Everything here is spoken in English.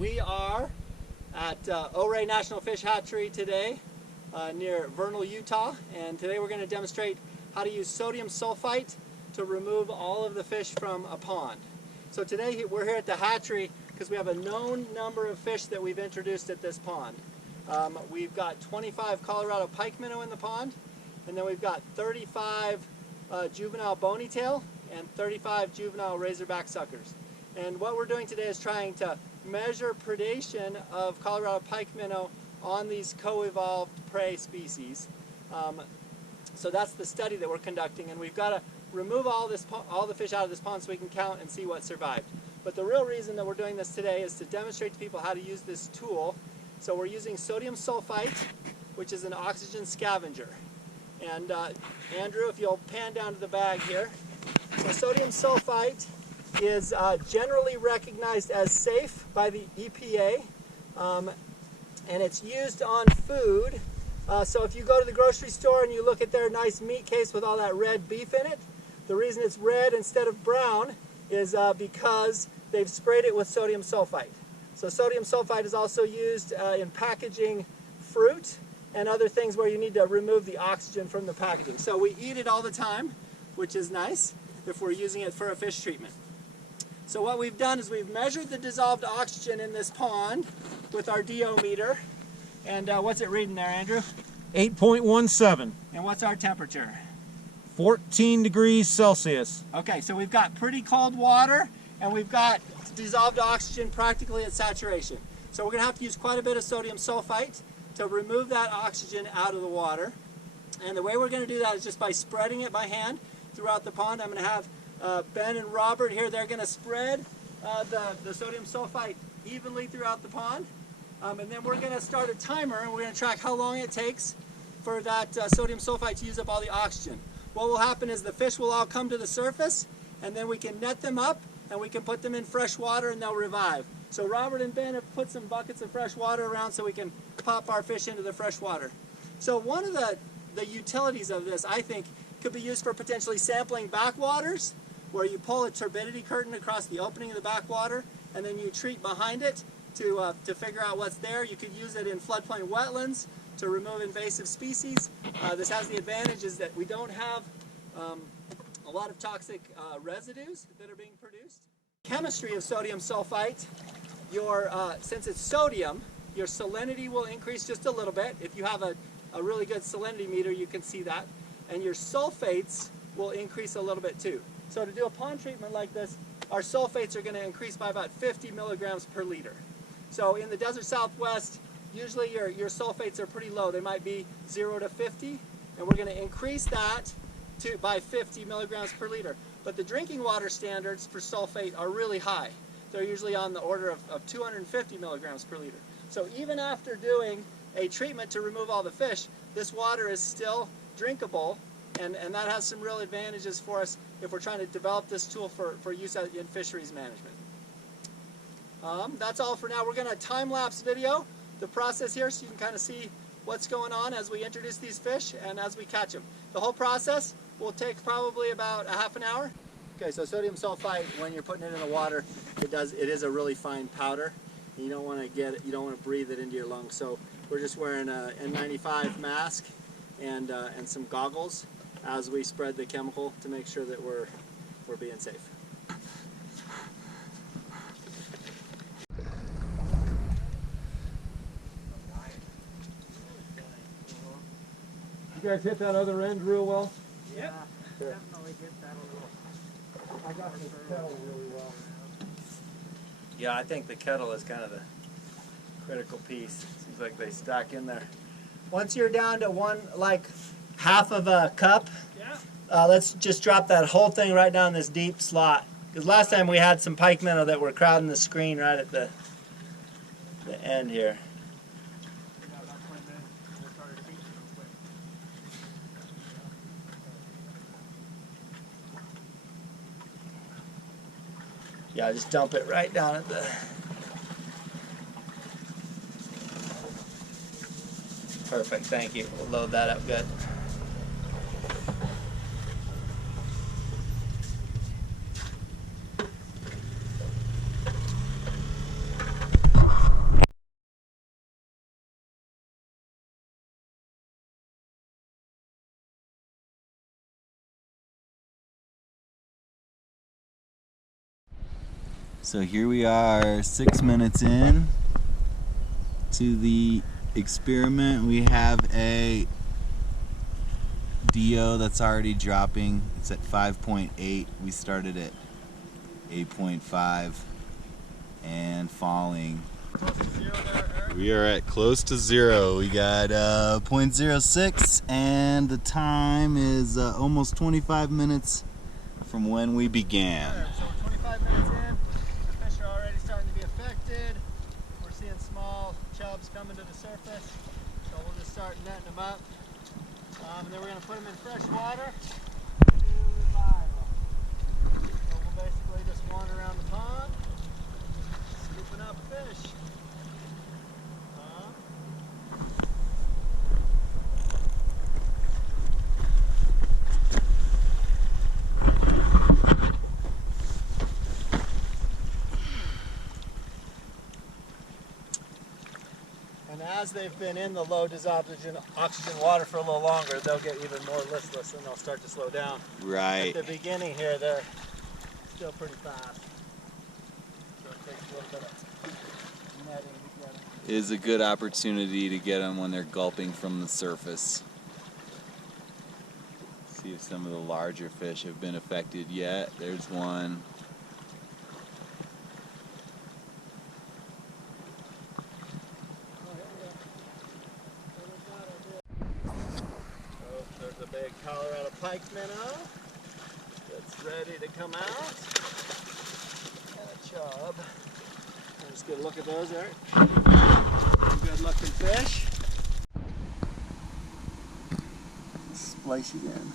We are at Ouray National Fish Hatchery today near Vernal, Utah, and today we're going to demonstrate how to use sodium sulfite to remove all of the fish from a pond. So today we're here at the hatchery because we have a known number of fish that we've introduced at this pond. We've got 25 Colorado pike minnow in the pond, and then we've got 35 juvenile bonytail and 35 juvenile razorback suckers. And what we're doing today is trying to measure predation of Colorado pike minnow on these co-evolved prey species. So that's the study that we're conducting, and we've got to remove all the fish out of this pond so we can count and see what survived. But the real reason that we're doing this today is to demonstrate to people how to use this tool. So we're using sodium sulfite, which is an oxygen scavenger. And Andrew, if you'll pan down to the bag here. So sodium sulfite is generally recognized as safe by the EPA, and it's used on food. So if you go to the grocery store and you look at their nice meat case with all that red beef in it, the reason it's red instead of brown is because they've sprayed it with sodium sulfite. So sodium sulfite is also used in packaging fruit and other things where you need to remove the oxygen from the packaging. So we eat it all the time, which is nice if we're using it for a fish treatment. So what we've done is we've measured the dissolved oxygen in this pond with our DO meter. And what's it reading there, Andrew? 8.17. And what's our temperature? 14 degrees Celsius. Okay, so we've got pretty cold water and we've got dissolved oxygen practically at saturation. So we're going to have to use quite a bit of sodium sulfite to remove that oxygen out of the water. And the way we're going to do that is just by spreading it by hand throughout the pond. I'm going to have Ben and Robert here. They're going to spread the sodium sulfite evenly throughout the pond. And then we're going to start a timer, and we're going to track how long it takes for that sodium sulfite to use up all the oxygen. What will happen is the fish will all come to the surface, and then we can net them up, and we can put them in fresh water, and they'll revive. So Robert and Ben have put some buckets of fresh water around so we can pop our fish into the fresh water. So one of the utilities of this, I think, could be used for potentially sampling backwaters, where you pull a turbidity curtain across the opening of the backwater, and then you treat behind it to figure out what's there. You could use it in floodplain wetlands to remove invasive species. This has the advantages that we don't have a lot of toxic residues that are being produced. Chemistry of sodium sulfite, since it's sodium, your salinity will increase just a little bit. If you have a really good salinity meter, you can see that. And your sulfates will increase a little bit too. So to do a pond treatment like this, our sulfates are going to increase by about 50 milligrams per liter. So in the desert Southwest, usually your sulfates are pretty low. They might be 0 to 50, and we're going to increase that by 50 milligrams per liter. But the drinking water standards for sulfate are really high. They're usually on the order of 250 milligrams per liter. So even after doing a treatment to remove all the fish, this water is still drinkable, and that has some real advantages for us if we're trying to develop this tool for use in fisheries management. That's all for now. We're going to time-lapse video the process here so you can kind of see what's going on as we introduce these fish and as we catch them. The whole process will take probably about a half an hour. Okay, so sodium sulfite, when you're putting it in the water, it is a really fine powder. You don't want to breathe it into your lungs. So we're just wearing a N95 mask and some goggles as we spread the chemical to make sure that we're being safe. You guys hit that other end real well? Yep. Sure. Definitely get that a little. I got the kettle really well. Yeah, I think the kettle is kind of the critical piece. Seems like they stack in there. Once you're down to half of a cup, Yeah. let's just drop that whole thing right down this deep slot. Because last time we had some pike minnow that were crowding the screen right at the end here. About 20 minutes. We'll start to feed them quick. Yeah, just dump it right down at the... Perfect, thank you. We'll load that up good. So here we are 6 minutes in to the experiment. We have a DO that's already dropping. It's at 5.8. We started at 8.5 and falling. Close to zero there, Eric. We are at close to zero. We got 0.06 and the time is almost 25 minutes from when we began. There, so we're 25 minutes in, the fish are already starting to be affected. We're seeing small chubs coming to the surface, so we'll just start netting them up. And then we're going to put them in fresh water to revive them. So we'll basically just wander around the pond, scooping up fish. And as they've been in the low dissolved oxygen water for a little longer, they'll get even more listless and they'll start to slow down. Right. At the beginning here, they're still pretty fast. So it takes a little bit of netting to get them. It is a good opportunity to get them when they're gulping from the surface. See if some of the larger fish have been affected yet. There's one. Oh, there's a big Colorado pike minnow that's ready to come out. And a chub. Let's get a look at those, Eric. Good looking fish. Splice it in.